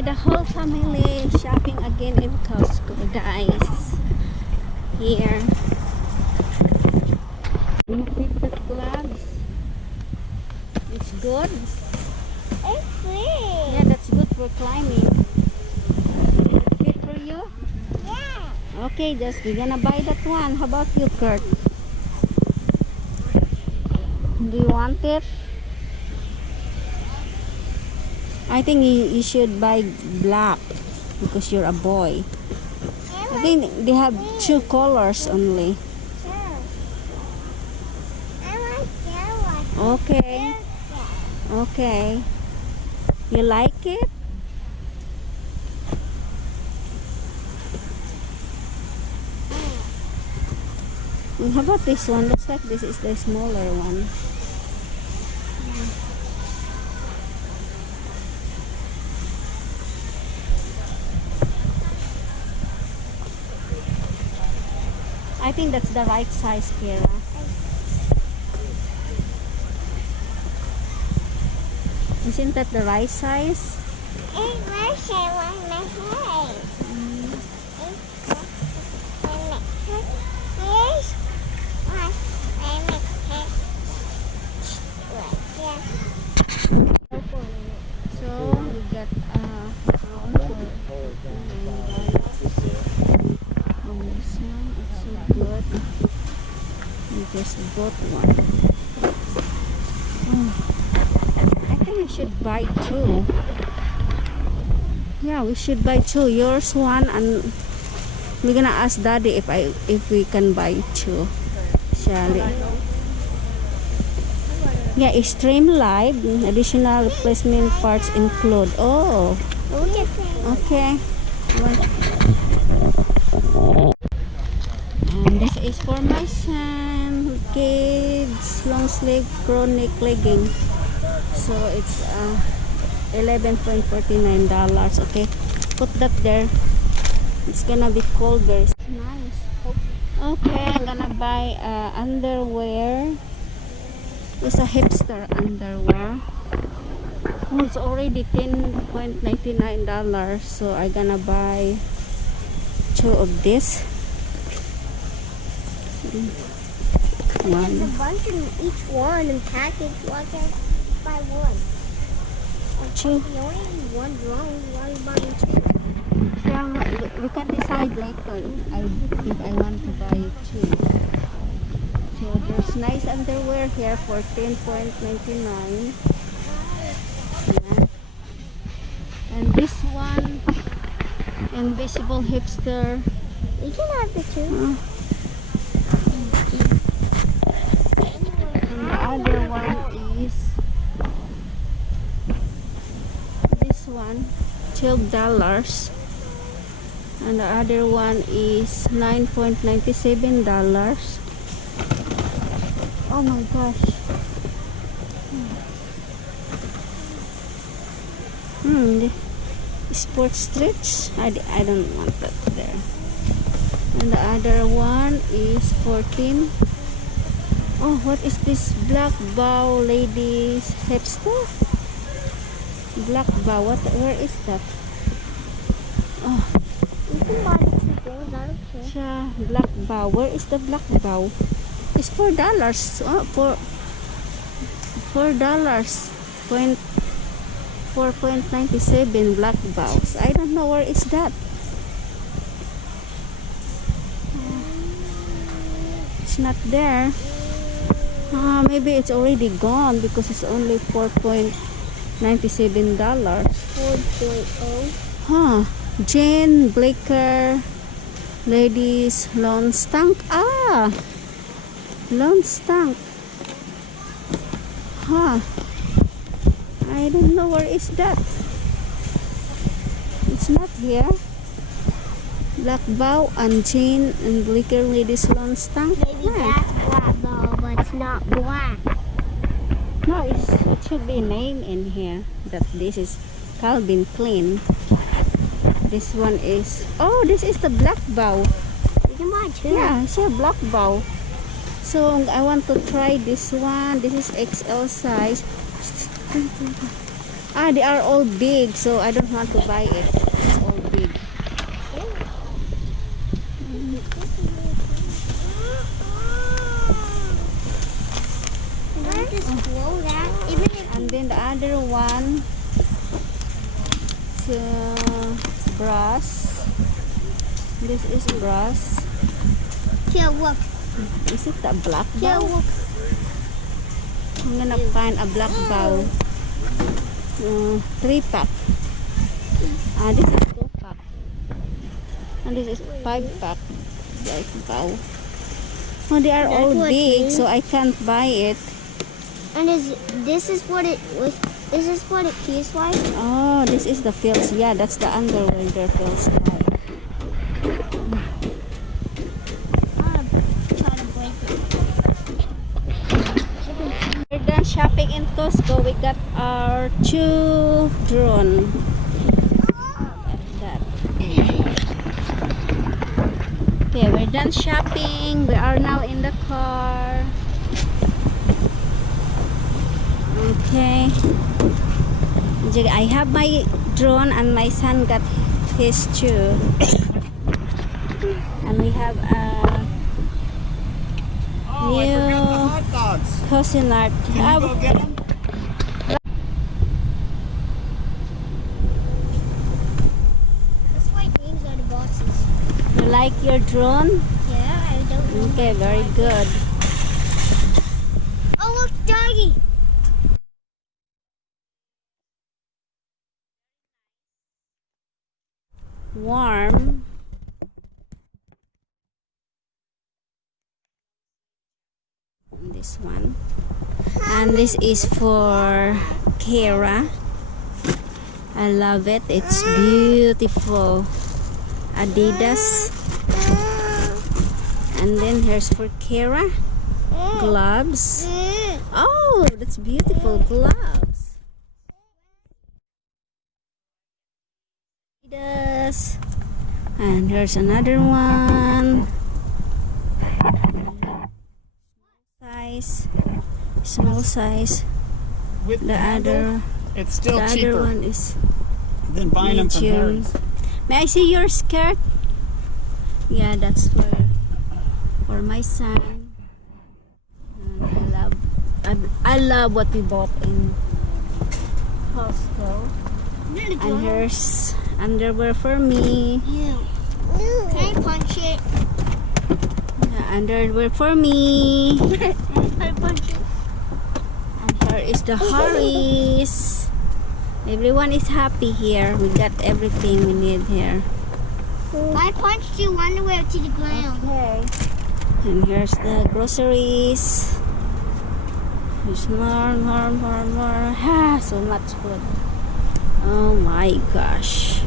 The whole family shopping again in Costco, guys. Here. Fit the gloves. It's good. It's free. Yeah, that's good for climbing. Fit for you? Yeah. Okay, just we're gonna buy that one. How about you, Kurt? Do you want it? I think you should buy black because you're a boy. I think they have 2 colors only. Sure. I like yellow. Okay. Okay. You like it? How about this one? Looks like this is the smaller one. I think that's the right size, Kira. Isn't that the right size? It's my shape on my head. So we got one for $9. Oh, this one, it's so good. We just bought one. I think we should buy 2. Yeah, we should buy 2. Yours one, and we're gonna ask Daddy if we can buy 2. Shall we? Yeah, extreme live. Additional replacement parts include. Oh, okay. And this is for my son, kids, long sleeve crew neck legging. So it's $11.49. Okay, put that there. It's gonna be colder. It's nice. Okay, I'm gonna buy underwear. It's a hipster underwear. Oh, it's already $10.99. So I'm gonna buy 2 of this. One. There's a bunch in each one and packaged like by one. 2. You only need one wrong. Why are you buying 2? Yeah, we can decide later if I want to buy 2. So there's nice underwear here for $10.99. Yeah. And this one, invisible hipster. You can have the 2. And the other one is this one, $12. And the other one is $9.97. Oh my gosh. The sports stretch. I don't want that there. And the other one is 14. Oh, what is this black bow ladies hipster? Black bow. Where is that? Oh, You can buy the 2 things. I don't care. siya, black bow. Where is the black bow? It's $4. Oh, for $4. 4.97 black bows. I don't know where is that. It's not there. Maybe it's already gone because it's only $4.97. 4.0. Huh. Jane Blaker ladies lawn stank. Lawn stank. Huh. I don't know where is that. It's not here. Black bow and Jane and Blaker ladies lawn stank. Maybe that's black though, but it's not black. No, it should be name in here that this is Calvin Klein. This one is, oh, this is the black bow. You can buy 2. Yeah, it's a black bow. So I want to try this one. This is XL size. Ah, they are all big, so I don't want to buy it. It's all big. Don't just blow that. Even if And then the other one, brass. This is brass. here, look. Is it a black Here, bowl? look. I'm gonna find a black bowl. 3-pack. This is 2-pack. And this is 5-pack. Black bowl. Oh, they are all That's what big, it so I can't buy it. And this is what it was. Is this what it feels like? Oh, this is the feels. Yeah, that's the underwear their feels like. I'm trying to break it. We're done shopping in Costco. We got our 2 drone. That. Okay, we're done shopping. We are now in the car. Okay. I have my drone and my son got his too. And we have a Oh, I forgot the hot dogs. Cuisinart. Can you go get them? That's why these are the boxes. You like your drone? Yeah, I don't know. Okay, very good. Oh, look, doggy. Warm. This one. And this is for Kara. I love it. It's beautiful. Adidas. And then here's for Kara. Gloves. Oh, that's beautiful gloves. Adidas. And here's another one. Small size. With The other, it's still the other cheaper one is than buying them from medium. Harry's. May I see your skirt? Yeah, that's for my son. And I love what we bought in Costco. And here's underwear for me. Can I punch it? Yeah, underwear for me. Can I punch it? And here is the Harris. Everyone is happy here. We got everything we need here. I punched your underwear to the ground. Okay. And here's the groceries. There's more. Ah, so much food. Oh my gosh.